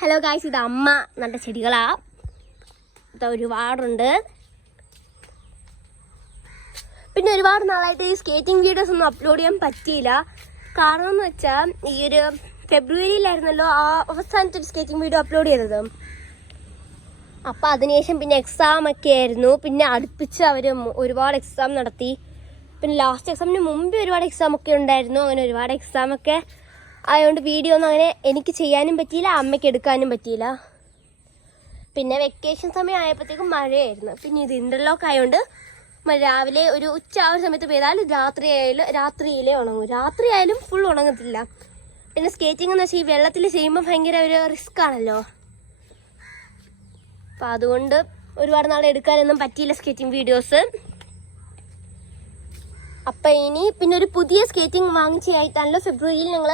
Hello guys, ഇത് അമ്മ നട്ട ചെടികളാ. ഇത് ഒരുപാടുണ്ട്. പിന്നെ ഒരുപാട് നാളായിട്ട് ഈ സ്കേറ്റിംഗ് വീഡിയോസ് ഒന്നും അപ്ലോഡ് ചെയ്യാൻ പറ്റിയില്ല. കാരണം എന്ന് വെച്ചാൽ ഈ ഒരു ഫെബ്രുവരിയിലായിരുന്നല്ലോ ആ അവസാനത്തെ ഒരു സ്കേറ്റിംഗ് വീഡിയോ അപ്ലോഡ് ചെയ്തത്. അപ്പം അതിനുശേഷം പിന്നെ എക്സാം ഒക്കെ ആയിരുന്നു. പിന്നെ അടുപ്പിച്ച് അവർ ഒരുപാട് എക്സാം നടത്തി. പിന്നെ ലാസ്റ്റ് എക്സാമിന് മുമ്പേ ഒരുപാട് എക്സാം ഒക്കെ ഉണ്ടായിരുന്നു. അങ്ങനെ ഒരുപാട് എക്സാം ഒക്കെ ആയതുകൊണ്ട് വീഡിയോ ഒന്നും അങ്ങനെ എനിക്ക് ചെയ്യാനും പറ്റിയില്ല, അമ്മയ്ക്ക് എടുക്കാനും പറ്റിയില്ല. പിന്നെ വെക്കേഷൻ സമയം ആയപ്പോഴത്തേക്കും മഴയായിരുന്നു. പിന്നെ ഇത് ഇന്റർലോക്ക് ആയതുകൊണ്ട് രാവിലെ ഒരു ഉച്ച ആ ഒരു സമയത്ത് പെയ്താൽ രാത്രിയിലേ ഉണങ്ങും. രാത്രിയായാലും ഫുൾ ഉണങ്ങത്തില്ല. പിന്നെ സ്കേറ്റിംഗ് എന്ന് വെച്ചാൽ ഈ വെള്ളത്തിൽ ചെയ്യുമ്പോൾ ഭയങ്കര ഒരു റിസ്ക് ആണല്ലോ. അപ്പം അതുകൊണ്ട് ഒരുപാട് നാളെ എടുക്കാനൊന്നും പറ്റിയില്ല സ്കേറ്റിംഗ് വീഡിയോസ്. അപ്പം ഇനി പിന്നെ ഒരു പുതിയ സ്കേറ്റിംഗ് വാങ്ങിച്ചായിട്ടാണല്ലോ ഫെബ്രുവരിയിൽ ഞങ്ങൾ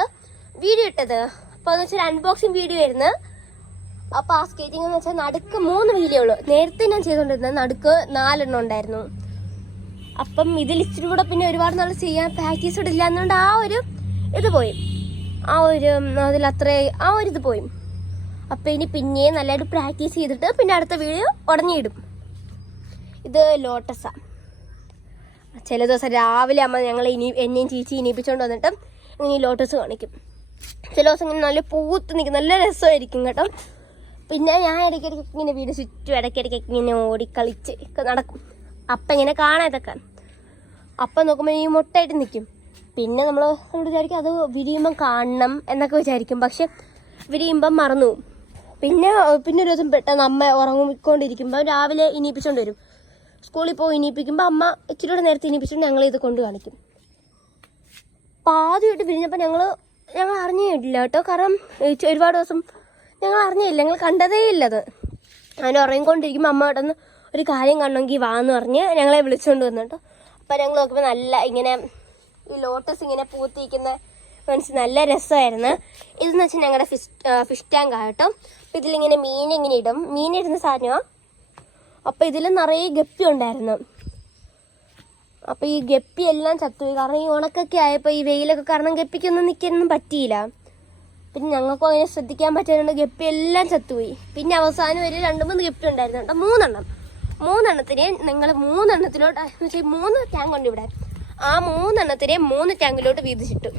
വീഡിയോ ഇട്ടത്. അപ്പോൾ എന്ന് വെച്ചാൽ അൺബോക്സിങ് വീഡിയോ ആയിരുന്നു. അപ്പോൾ ആ സ്കേറ്റിംഗ് എന്ന് വെച്ചാൽ നടുക്ക് 3 വീഡിയോ ഉള്ളൂ. നേരത്തെ ഞാൻ ചെയ്തുകൊണ്ടിരുന്നത് നടുക്ക് 4 എണ്ണം ഉണ്ടായിരുന്നു. അപ്പം ഇതിൽ ഇച്ചിരി കൂടെ പിന്നെ ഒരുപാട് നാൾ ചെയ്യാൻ പ്രാക്ടീസ് ഇടില്ല എന്നുകൊണ്ട് ആ ഒരു ഇത് പോയി, ഇത് പോയി. അപ്പം ഇനി പിന്നെയും നല്ലതായിട്ട് പ്രാക്ടീസ് ചെയ്തിട്ട് പിന്നെ അടുത്ത വീഡിയോ ഉടനെയിടും. ഇത് ലോട്ടസാണ്. ചില ദിവസം രാവിലെ അമ്മ എന്നെയും ചീച്ചി ഇനിയിപ്പിച്ചുകൊണ്ട് വന്നിട്ട് ഇങ്ങനെ ഈ ലോട്ടസ് കാണിക്കും. ചില ദിവസം ഇങ്ങനെ നല്ല പൂത്ത് നിൽക്കും, നല്ല രസമായിരിക്കും കേട്ടോ. പിന്നെ ഞാൻ ഇടയ്ക്കിടയ്ക്ക് ഇങ്ങനെ വീട് ചുറ്റും ഇടയ്ക്കിടയ്ക്ക് ഇങ്ങനെ ഓടിക്കളിച്ച് നടക്കും. അപ്പം ഇങ്ങനെ കാണാം ഇതൊക്കെ. അപ്പം നോക്കുമ്പോൾ ഈ മുട്ടയായിട്ട് നിൽക്കും. പിന്നെ നമ്മൾ വിചാരിക്കും അത് വിരിയുമ്പം കാണണം എന്നൊക്കെ വിചാരിക്കും. പക്ഷെ വിരിയുമ്പം മറന്നു പോകും. പിന്നെ ഒരു ദിവസം പെട്ടെന്ന് അമ്മ ഉറങ്ങിക്കൊണ്ടിരിക്കുമ്പോൾ രാവിലെ ഇനിയിപ്പിച്ചുകൊണ്ട് വരും. സ്കൂളിൽ പോയി ഇനിയിപ്പിക്കുമ്പോൾ അമ്മ ഇച്ചിരി കൂടെ നേരത്തെ ഇനിയിപ്പിച്ചുകൊണ്ട് ഞങ്ങൾ ഇത് കൊണ്ട് കാണിക്കും. അപ്പം ആദ്യമായിട്ട് വിരിഞ്ഞപ്പോൾ ഞങ്ങൾ അറിഞ്ഞില്ല കേട്ടോ. കാരണം ഒരുപാട് ദിവസം ഞങ്ങൾ അറിഞ്ഞില്ല, ഞങ്ങൾ കണ്ടതേ ഇല്ലത്. അങ്ങനെ ഉറങ്ങിക്കൊണ്ടിരിക്കുമ്പോൾ അമ്മ പെട്ടെന്ന് ഒരു കാര്യം കാണണമെങ്കിൽ വാന്ന് പറഞ്ഞ് ഞങ്ങളെ വിളിച്ചുകൊണ്ട് വന്നു കേട്ടോ. അപ്പം ഞങ്ങൾ നോക്കുമ്പോൾ നല്ല ഇങ്ങനെ ഈ ലോട്ടസ് ഇങ്ങനെ പൂത്തിരിക്കുന്ന മനസ്സിൽ നല്ല രസമായിരുന്നു. ഇതെന്ന് വെച്ചാൽ ഞങ്ങളുടെ ഫിഷ് ടാങ്കാണ് കേട്ടോ. അപ്പം ഇതിലിങ്ങനെ മീനിങ്ങനെ ഇടും. മീനിടുന്ന സാധനമാണ്. അപ്പം ഇതിൽ നിറയെ ഗപ്പി ഉണ്ടായിരുന്നു. അപ്പം ഈ ഗപ്പി എല്ലാം ചത്തുപോയി. കാരണം ഈ ഉണക്കൊക്കെ ആയപ്പോൾ ഈ വെയിലൊക്കെ കാരണം ഗപ്പിക്കൊന്നും നിൽക്കാനൊന്നും പറ്റിയില്ല. പിന്നെ ഞങ്ങൾക്കും അങ്ങനെ ശ്രദ്ധിക്കാൻ പറ്റാത്തതുകൊണ്ട് ഗപ്പി എല്ലാം ചത്തുപോയി. പിന്നെ അവസാനം ഒരു 2-3 ഗപ്പി ഉണ്ടായിരുന്നു കേട്ടോ. 3 നിങ്ങൾ 3 ടാങ്ക് ഉണ്ട് ഇവിടെ. ആ 3 3 ടാങ്കിലോട്ട് വീതിച്ചിട്ടു.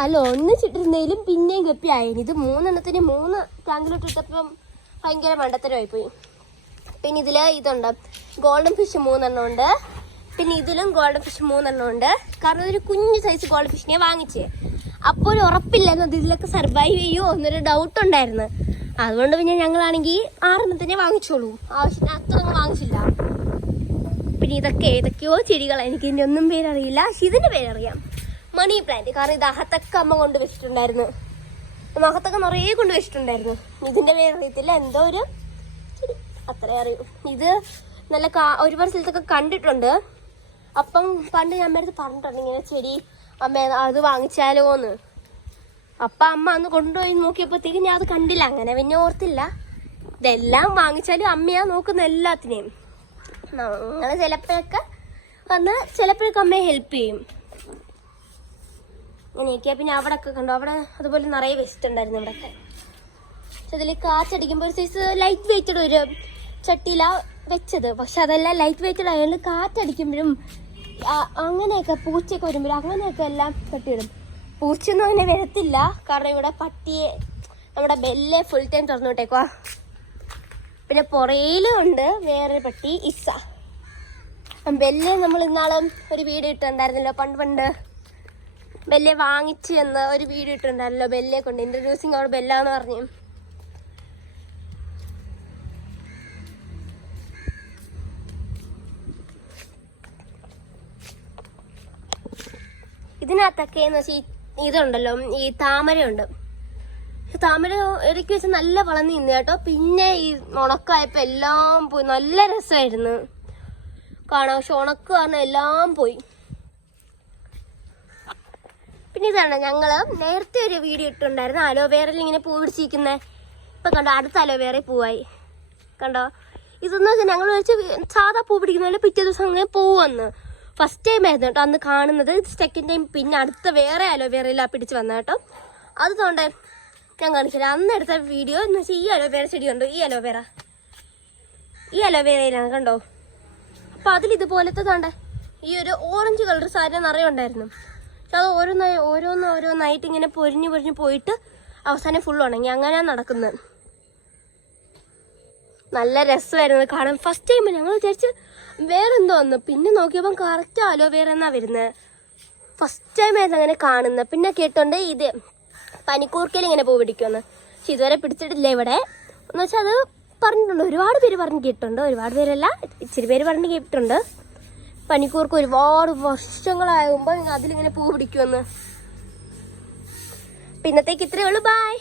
അല്ല, ഒന്നിച്ചിട്ടിരുന്നതിലും പിന്നെയും ഗപ്പി ആയിരുന്നു. ഇത് 3 ടാങ്കിലോട്ട് ഇട്ടപ്പം ഭയങ്കര മണ്ടത്തരമായിപ്പോയി. പിന്നെ ഇതിൽ ഇതുണ്ട്, ഗോൾഡൻ ഫിഷ് 3 ഉണ്ട്. പിന്നെ ഇതിലും ഗോൾഡൻ ഫിഷ് 3 ഉണ്ട്. കാരണം ഒരു കുഞ്ഞു സൈസ് ഗോൾഡൻ ഫിഷിനെ വാങ്ങിച്ചേ. അപ്പോൾ ഒരു ഉറപ്പില്ലായിരുന്നു അത് ഇതിലൊക്കെ സർവൈവ് ചെയ്യുമോ എന്നൊരു ഡൗട്ട് ഉണ്ടായിരുന്നു. അതുകൊണ്ട് പിന്നെ ഞങ്ങളാണെങ്കിൽ 6 വാങ്ങിച്ചോളൂ. ആവശ്യത്തിന് അത്രയൊന്നും വാങ്ങിച്ചില്ല. പിന്നെ ഏതൊക്കെയോ ചെടികളാണ്. എനിക്ക് ഇതിൻ്റെ ഒന്നും പേരറിയില്ല. പക്ഷെ ഇതിൻ്റെ പേരറിയാം, മണി പ്ലാന്റ്. കാരണം ഇത് അകത്തൊക്കെ അമ്മ കൊണ്ട് വെച്ചിട്ടുണ്ടായിരുന്നു. അകത്തൊക്കെ നിറയെ കൊണ്ട് വെച്ചിട്ടുണ്ടായിരുന്നു. ഇതിൻ്റെ പേരറിയത്തില്ല, എന്തോ ഒരു ചെടി അത്രേ അറിയൂ. ഇത് നല്ല ഒരുപാട് സ്ഥലത്തൊക്കെ കണ്ടിട്ടുണ്ട്. അപ്പം പണ്ട് ഞാൻ അടുത്ത് പറഞ്ഞിട്ടുണ്ട് ഇങ്ങനെ ചെടി അമ്മ അത് വാങ്ങിച്ചാലോ എന്ന്. അപ്പം അമ്മ അന്ന് കൊണ്ടുപോയി നോക്കിയപ്പോഴത്തേക്കും ഞാൻ അത് കണ്ടില്ല. അങ്ങനെ പിന്നെ ഓർത്തില്ല. ഇതെല്ലാം വാങ്ങിച്ചാലും അമ്മയാ നോക്കുന്ന എല്ലാത്തിനെയും. അങ്ങനെ ചിലപ്പോഴൊക്കെ അമ്മയെ ഹെൽപ്പ് ചെയ്യും. അങ്ങനെയൊക്കെയാ. പിന്നെ അവിടെ ഒക്കെ കണ്ടോ, അവിടെ അതുപോലെ നിറയെ വെച്ചിട്ടുണ്ടായിരുന്നു. ഇവിടെയൊക്കെ അതിൽ കാറ്റടിക്കുമ്പോൾ ഒരു സൈസ് ലൈറ്റ് വെയിറ്റഡ് ഒരു ചട്ടിയിലാണ് വെച്ചത്. പക്ഷെ അതെല്ലാം ലൈറ്റ് വെയിറ്റഡ് ആയതുകൊണ്ട് കാറ്റടിക്കുമ്പോഴും അങ്ങനെയൊക്കെ പൂച്ചയൊക്കെ വരുമ്പോഴും അങ്ങനെയൊക്കെ എല്ലാം കെട്ടിയിടും. പൂച്ചയൊന്നും അങ്ങനെ വരത്തില്ല. കാരണം ഇവിടെ പട്ടിയെ നമ്മുടെ ബെല്ലെ ഫുൾ ടൈം തുറന്നു വിട്ടേക്കുവാ. പിന്നെ പുറയിലും ഉണ്ട് വേറൊരു പട്ടി, ഇസ. ബെല്ലെ നമ്മൾ ഇന്നാളും ഒരു വീഡിയോ ഇട്ടുണ്ടായിരുന്നല്ലോ. പണ്ട് ബെല്ലെ വാങ്ങിച്ച് എന്ന് ഒരു വീഡിയോ ഇട്ടുണ്ടായിരുന്നല്ലോ. ബെല്ലെ കൊണ്ട് ഇൻട്രൊഡ്യൂസിങ് അവർ ബെല്ലാന്ന് പറഞ്ഞു. ഇതിനകത്തൊക്കെ എന്ന് വെച്ചാൽ ഇതുണ്ടല്ലോ, ഈ താമരയുണ്ട്. താമര ഇടയ്ക്ക് വെച്ച് നല്ല വളർന്നു നിന്ന് കേട്ടോ. പിന്നെ ഈ ഉണക്കായപ്പോൾ എല്ലാം പോയി. നല്ല രസമായിരുന്നു കാണാം. പക്ഷെ ഉണക്ക് കാരണം എല്ലാം പോയി. പിന്നെ ഇതാണ്, ഞങ്ങൾ നേരത്തെ ഒരു വീഡിയോ ഇട്ടുണ്ടായിരുന്നു അലോവേറയിൽ ഇങ്ങനെ പൂ പിടിച്ചിരിക്കുന്നത്. ഇപ്പം കണ്ടോ, അടുത്ത അലോവേറ പൂവായി കണ്ടോ. ഇതെന്ന് വെച്ചാൽ ഞങ്ങൾ വെച്ച് സാധാ പൂ പിടിക്കുന്നതല്ല, പിറ്റേ ദിവസം അങ്ങനെ പൂവന്ന്. ഫസ്റ്റ് ടൈം ആയിരുന്നു കേട്ടോ അന്ന് കാണുന്നത്. സെക്കൻഡ് ടൈം പിന്നെ അടുത്ത വേറെ അലോവേറയിലാണ് പിടിച്ച് വന്നത് കേട്ടോ. അത് തോണ്ടേ ഞാൻ കാണിച്ചില്ല. അന്ന് എടുത്ത വീഡിയോ എന്ന് വെച്ചാൽ ഈ അലോവേര ചെടിയുണ്ട്. ഈ അലോവേരയിലാണ് കണ്ടോ. അപ്പം അതിലിതുപോലത്തെ താണ്ടേ ഈ ഒരു ഓറഞ്ച് കളർ സാധനം നിറയെ ഉണ്ടായിരുന്നു. പക്ഷെ അത് ഓരോന്നായിട്ട് ഇങ്ങനെ പൊരിഞ്ഞ് പോയിട്ട് അവസാനം ഫുൾ ഉണങ്ങി. അങ്ങനെയാണ് നടക്കുന്നത്. നല്ല രസമായിരുന്നു കാണാൻ. ഫസ്റ്റ് ടൈം ഞങ്ങൾ വിചാരിച്ച് വേറെ എന്തോ വന്നു. പിന്നെ നോക്കിയപ്പം കറക്റ്റ് അലോവേര എന്നാണ് വരുന്നത്. ഫസ്റ്റ് ടൈം ആയിരുന്നു അങ്ങനെ കാണുന്നത്. പിന്നെ കേട്ടോണ്ട് ഇത് പനിക്കൂർക്കയിൽ ഇങ്ങനെ പൂ പിടിക്കുമെന്ന്. പക്ഷെ ഇതുവരെ പിടിച്ചിട്ടില്ല ഇവിടെ. എന്ന് വെച്ചാൽ അത് പറഞ്ഞിട്ടുണ്ട്. ഒരുപാട് പേര് പറഞ്ഞ് കേട്ടിട്ടുണ്ട്. ഒരുപാട് പേരല്ല, ഇച്ചിരി പേര് പറഞ്ഞ് കേട്ടിട്ടുണ്ട്. പനിക്കൂർക്ക ഒരുപാട് വർഷങ്ങളാകുമ്പോൾ അതിലിങ്ങനെ പൂ പിടിക്കുമെന്ന്. പിന്നത്തേക്ക് ഇത്രയേ ഉള്ളൂ. ബൈ.